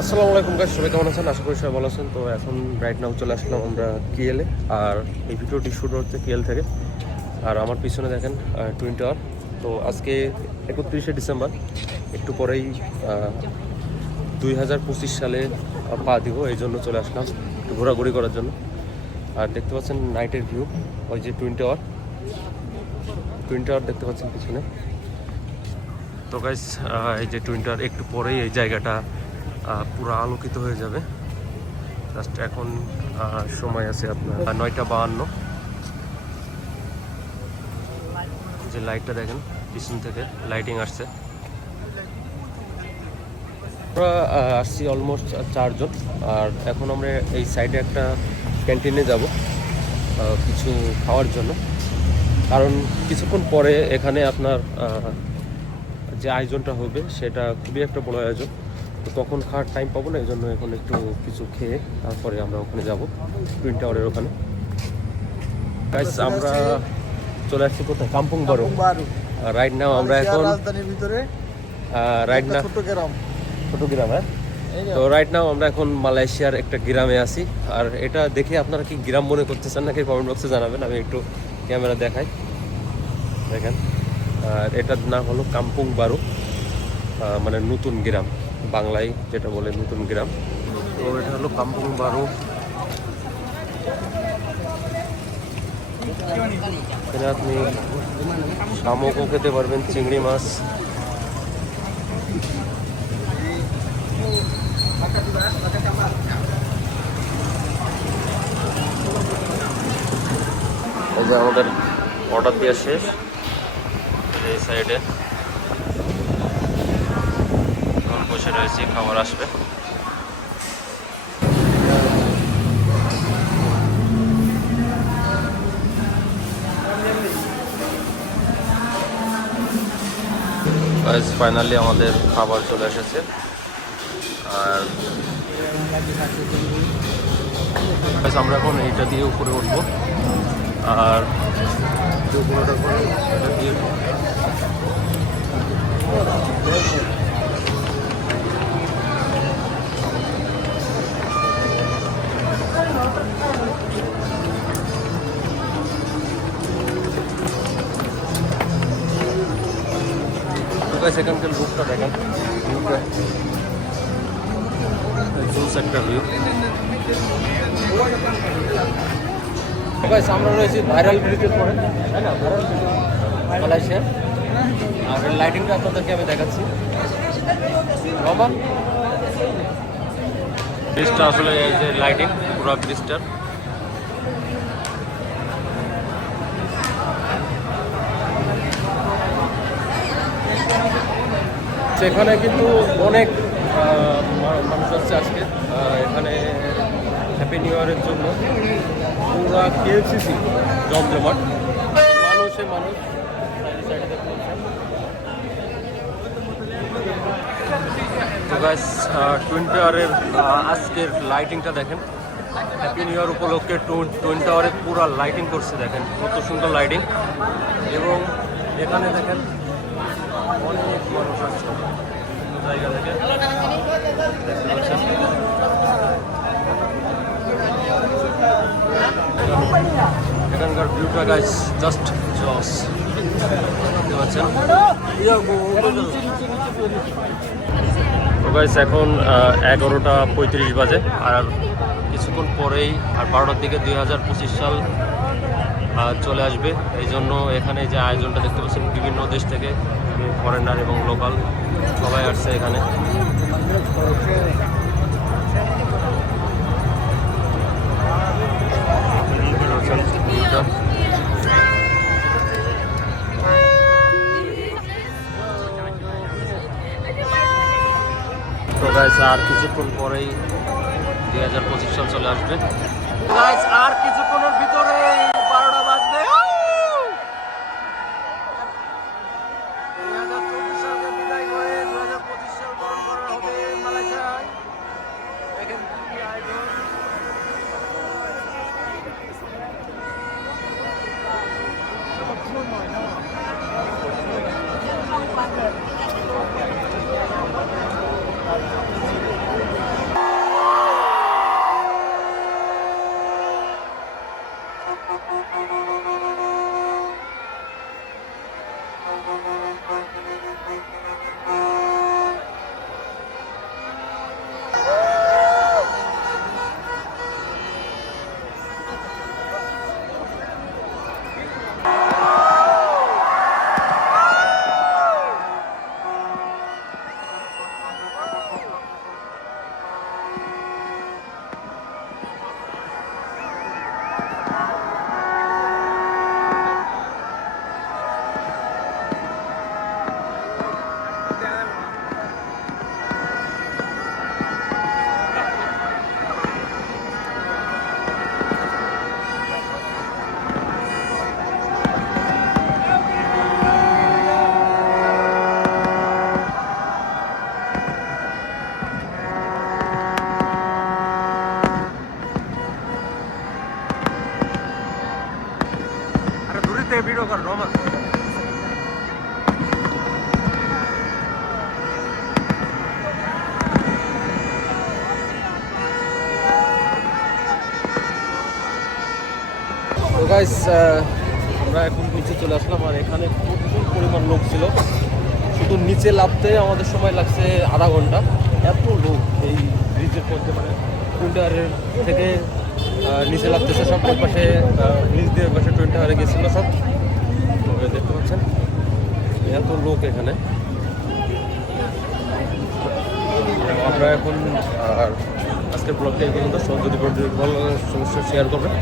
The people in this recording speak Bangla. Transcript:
আসসালামু আলাইকুম গাইস, সবাই কেমন আছেন? আশা করি সবাই ভালো আছেন। তো এখন রাইট নাও চলে আসলাম আমরা কিএলে, আর এই ভিডিওটি শুরু হচ্ছে কিএল থেকে। আর আমার পিছনে দেখেন টুইন টাওয়ার। তো আজকে 31শে ডিসেম্বর, একটু পরেই 2025 সালে পা দিব, এই জন্য চলে আসলাম একটু ঘোরাঘুরি করার জন্য। আর দেখতে পাচ্ছেন নাইটের ভিউ, ওই যে টুইন টাওয়ার দেখতে পাচ্ছেন পিছনে। তো গাইস এই যে টুইন টাওয়ার, একটু পরেই এই জায়গাটা পুরো আলোকিত হয়ে যাবে। জাস্ট এখন সময় আছে আপনার 9:52। যে লাইটটা দেখেন পিছন থেকে লাইটিং আসছে। আমরা আসছি অলমোস্ট 4 জন। আর এখন আমরা এই সাইডে একটা ক্যান্টিনে যাব কিছু খাওয়ার জন্য, কারণ কিছুক্ষণ পরে এখানে আপনার যে আয়োজনটা হবে সেটা খুবই একটা বড় আয়োজন। তো তখন খাওয়ার টাইম পাবো না, এই জন্য এখন একটু কিছু খেয়ে তারপরে আমরা ওখানে যাব টুইন টাওয়ারের ওখানে। গাইস আমরা চলে আসছি কোথায়? কাম্পুং বারো। রাইট নাও আমরা এখন রাজধানীর ভিতরে রাইট নাও ছোট গ্রাম, হ্যাঁ। তো রাইট নাও আমরা এখন মালয়েশিয়ার একটা গ্রামে আছি। আর এটা দেখে আপনারা কি গ্রাম মনে করতেছেন নাকি কমেন্ট বক্সে জানাবেন। আমি একটু ক্যামেরা দেখাই, দেখেন। আর এটার নাম হলো কাম্পুং বারো, মানে নতুন গ্রাম, বাংলায় যেটা বলে নতুন গ্রাম। তো এটা হলো কাম্পুং বারো। এখানে আপনি শামুকও খেতে পারবেন, চিংড়ি মাছ। এই যে আমাদের অর্ডার দেওয়া শেষ। এই সাইডে এখন বসে রয়েছি, খাবার আসবে। ফাইনালি আমাদের খাবার চলে এসেছে। আর আমরা এখন এইটা দিয়ে উপরে উঠবো। আর এটা দিয়ে সেখানকার লুকটা দেখেন, জুস একটা ভিউ। আমরা রয়েছি ভাইরাল ব্রিজের পরে, তাই না? ভাইরাল ব্রিজ মালয়েশিয়ার। আর লাইটিংটা আপনাদেরকে আমি দেখাচ্ছি। রমান ব্রিজটা আসলে এই যে লাইটিং পুরো ব্রিজটার। সেখানে কিন্তু অনেক মানুষ আসছে আজকে এখানে হ্যাপি নিউ ইয়ারের জন্য। পুরা কেএফসি জমজমাট, মানুষে মানুষ। তো গাইস টুইন টাওয়ারের আজকের লাইটিংটা দেখেন। হ্যাপি নিউ ইয়ার উপলক্ষে টুইন টাওয়ারে পুরা লাইটিং করছে, দেখেন কত সুন্দর লাইটিং। এবং এখানে দেখেন অনেক মানুষ আসছে জায়গা থেকে, দেখতে পাচ্ছেন। এখানকার ভিউটা গাইস জাস্ট জস, দেখতে পাচ্ছেন। তো গাইস এখন 11:35 বাজে। আর কিছুক্ষণ পরেই আর 12টার দিকে 2025 সাল চলে আসবে। এই জন্য এখানে যে আয়োজনটা দেখতে পাচ্ছেন, বিভিন্ন দেশ থেকে ফরেনার এবং লোকাল সবাই আসছে এখানে। তো গাইস আর কিছুক্ষণ পরেই 2025 সাল চলে আসবে। গাইস আর কিছুক্ষণের ভিতরে 12টা বাজবে। 2024 সালকে বিদায় করে 2025 সাল বরণ করা হবে মালয়েশিয়ায়। দেখেন কি আয়োজন। কর রহমান। তো গাইস আমরা এখন নিচে চলে আসলাম, আর এখানে প্রচুর পরিমাণ লোক ছিল। শুধু নিচে নামতে আমাদের সময় লাগছে আধা ঘন্টা, এত লোক এই ব্রিজের মধ্যে। মানে টুইন টাওয়ারের থেকে নিচে নামতেছে সব, ওই পাশে ব্রিজ দিয়ে পাশে টুইন টাওয়ারে গেছিলো সব। দেখতে পাচ্ছেন এত লোক এখানে। আমরা এখন আর আজকের ব্লগটা এই পর্যন্ত। যদি ব্লগটি ভালো লাগে সমস্যা শেয়ার করবেন।